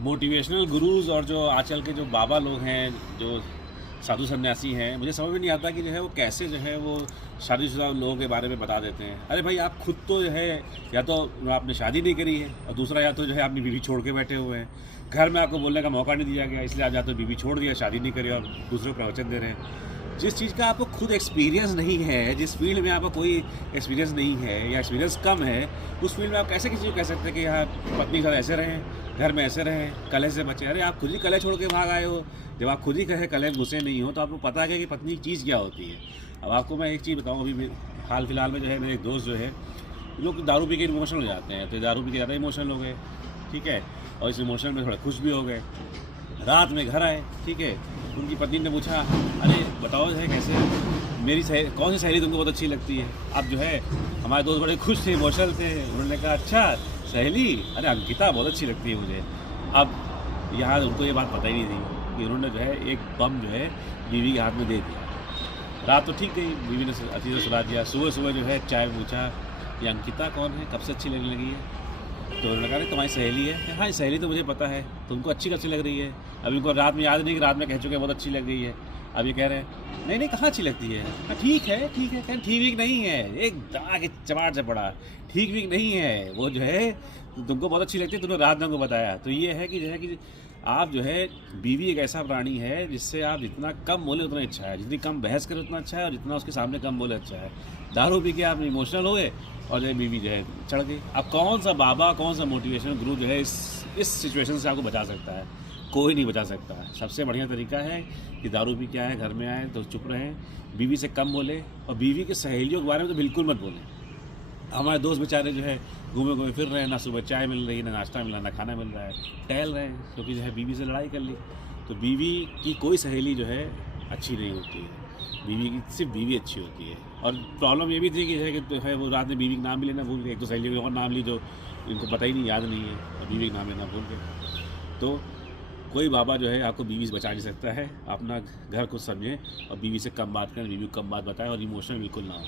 Motivational Gurus और जो आजकल के जो बाबा लोग हैं, जो साधु सन्यासी हैं, मुझे समझ में नहीं आता कि जो है वो कैसे जो है वो शादीशुदा लोगों के बारे में बता देते हैं। अरे भाई, आप खुद तो जो है या तो आपने शादी नहीं करी है, और दूसरा या तो जो है अपनी बीवी छोड़ के बैठे हुए हैं। घर में आपको बोलने का मौका नहीं दिया गया, इसलिए आप या तो बीवी छोड़ दिया, शादी नहीं करी, और दूसरे को प्रवचन दे रहे हैं। जिस चीज़ का आपको खुद एक्सपीरियंस नहीं है, जिस फील्ड में आपका कोई एक्सपीरियंस नहीं है या एक्सपीरियंस कम है, उस फील्ड में आप कैसे किसी को कह सकते हैं कि हाँ, पत्नी के साथ ऐसे रहें, घर में ऐसे रहें, कलह से बचें। अरे आप खुद ही कलह छोड़ के भाग आए हो। जब आप खुद ही कहे कलह में घुसे नहीं हो, तो आपको पता है कि पत्नी की चीज़ क्या होती है। अब आपको मैं एक चीज़ बताऊँ, अभी हाल फिलहाल में जो है मेरे एक दोस्त जो है, लोग दारू पी के इमोशनल हो जाते हैं, तो दारू पी के ज़्यादा इमोशनल हो गए, ठीक है, और इस इमोशन में थोड़ा खुश भी हो गए। रात में घर आए, ठीक है, उनकी पत्नी ने पूछा, अरे बताओ जो है कैसे, मेरी कौन सी सहेली तुमको बहुत अच्छी लगती है। अब जो है हमारे दोस्त बड़े खुश थे, इमोशनल थे, उन्होंने कहा अच्छा सहेली, अरे अंकिता बहुत अच्छी लगती है मुझे। अब यहाँ उनको ये बात पता ही नहीं थी कि उन्होंने जो है एक बम जो है बीवी के हाथ में दे दिया। रात तो ठीक गई, बीवी ने अच्छी से सुला दिया। सुबह सुबह जो है चाय पूछा, ये अंकिता कौन है, कब से अच्छी लगने लगी है। तो उन्होंने कहा तुम्हारी सहेली है। हाँ, सहेली तो मुझे पता है, तुमको अच्छी कब से लग रही है। अब इनको रात में याद नहीं कि रात में कह चुके बहुत अच्छी लग रही है। अब ये कह रहे हैं नहीं नहीं, कहाँ अच्छी लगती है। हाँ ठीक है ठीक है, कहीं ठीक वीक नहीं है, एक दाग चमाट से पड़ा, ठीक वीक नहीं है, वो जो है तुमको बहुत अच्छी लगती है, तुमने रात में को बताया। तो ये है कि आप जो है, बीवी एक ऐसा प्राणी है जिससे आप जितना कम बोले उतना अच्छा है, जितनी कम बहस करें उतना अच्छा है, और जितना उसके सामने कम बोले अच्छा है। दारू पी के आप इमोशनल हो गए और जो है बीवी जो है चढ़ गई। अब कौन सा बाबा, कौन सा मोटिवेशनल गुरु जो है इस सिचुएशन से आपको बचा सकता है? कोई नहीं बचा सकता है। सबसे बढ़िया तरीका है कि दारू पी के आए, घर में आए तो चुप रहें, बीवी से कम बोले, और बीवी के सहेलियों के बारे में तो बिल्कुल मत बोलें। हमारे दोस्त बेचारे जो है घूमे घूमे फिर रहे हैं, ना सुबह चाय मिल रही है, ना नाश्ता मिल रहा है, ना खाना मिल रहा है, टहल रहे हैं, क्योंकि जो है बीवी से लड़ाई कर ली। तो बीवी की कोई सहेली जो है अच्छी नहीं होती है, बीवी की सिर्फ बीवी अच्छी होती है। और प्रॉब्लम ये भी थी कि है वो रात में बीवी का नाम भी लेना भूल गए, एक तो सहेली और नाम ली जो इनको पता ही नहीं, याद नहीं है, और बीवी का नाम लेना भूल गए। तो कोई बाबा जो है आपको बीवी से बचा नहीं सकता है। अपना घर को समझें और बीवी से कम बात करें, बीवी को कम बात बताएं, और इमोशनल बिल्कुल ना हो।